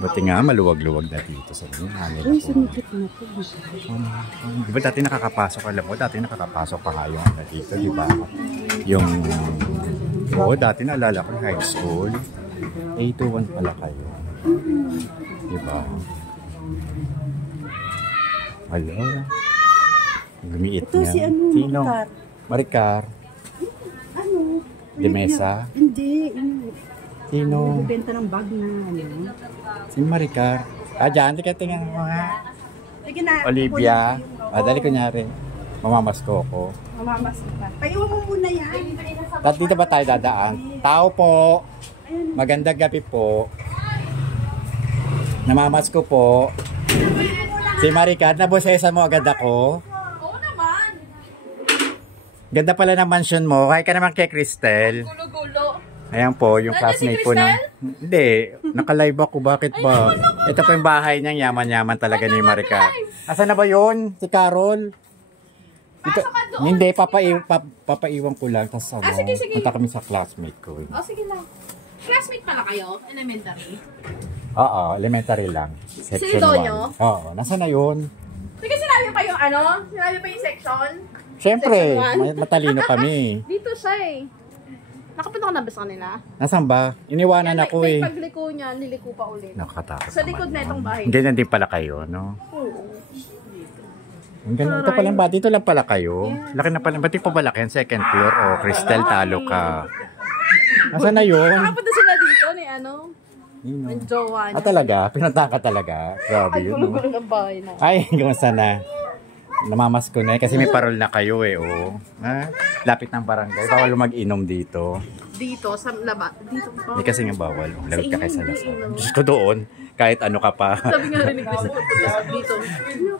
Buti nga, maluwag-luwag na dito sa inyo. Ay, sumikip na po. Di ba dati nakakapasok, alam mo, dati nakakapasok pa nga yung ano dito, di ba? Yung, dati naalala ko, high school. 821 pala kayo. Di ba? Hello. Gumiit ito niya. si ano, Sino? Maricar. Maricar. Ano? De Mesa? Hindi. Sino? Nagbibenta ng bag na ano. Si Maricar. Diyan, di ka tingnan mo nga. Sige na. Olivia. Dali kunyari. Mamamasko ko. Mamamasko ka. Paiwan mo muna yan. Dito ba tayo dadaan? Tao po. Magandang gabi po. Namamasko po. Si Maricar, nabosesa mo agad ako. Oo naman. Ganda pala ng mansion mo. Kaya ka naman kay Cristel. Gulo-gulo. Ayan po, yung classmate po ng... Hindi, nakalive ako. Bakit ba? Ito po yung bahay niya. Yaman-yaman talaga ni Maricar. Asan na ba yun? Si Carol? Ito, hindi, papaiwan ko lang. Tapos sige, sige. punta kami sa classmate ko. Sige lang. Classmate pala kayo? Elementary? Oo, elementary lang. Section 1. nyo? Oo, nasa na yun? Sige, sinabi pa yung ano? Sinabi pa yung section? Siyempre, Section 1? matalino kami. Dito siya eh. Nakapunta ka na ba sa kanila? Nasaan ba? Iniwanan ako eh. Pagliko niya, liliko pa ulit. Nakatakot Sa likod na itong bahay. Ganyan din pala kayo, no? Oo. Ang ganda. Ito pala ba? Dito lang pala kayo? Laki na pala. Ba't di pa malaki? Second floor? O, Cristel, talo ka. Nasaan na yun? Nakapunta sila dito ni ano? Ang jowa niya. Talaga? Pinunta ka talaga? Grabe yun, no? Gulo-gulo ng bahay na. Ay, kumusta na? Namamas ko na eh. Kasi may parol na kayo eh, oh. Lapit ng barangay. Bawal mag-inom dito. Dito, sa laba. Dito pa. Hindi kasi nga bawal. Lawit ka kayo sa lasal. Diyos ko doon. Kahit ano ka pa. Sabi nga rin ni Chris, dito.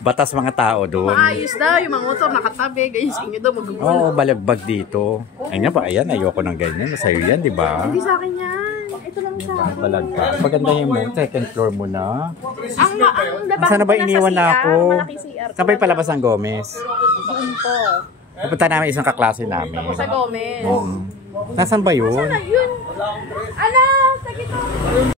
Batas mga tao doon. Maayos daw, yung mga motor nakatabi, ganyan sa inyo daw, magugulo. Oo, balagbag dito. Ay nga ba, ayan, ayoko ng ganyan. Sa'yo yan, di ba? Hindi sa akin yan. Ito lang sa akin. Balagka. Maganda yung mo, second floor mo na. Ang labahan Saan na ba ko iniwan na CR, ako? malaki CR. Saan ba yung palabas ng Gomez? Doon po. Pupunta namin isang kaklase namin. Sa Gomez. Nasaan ba yun? Sana yun. Ano? Sa gito.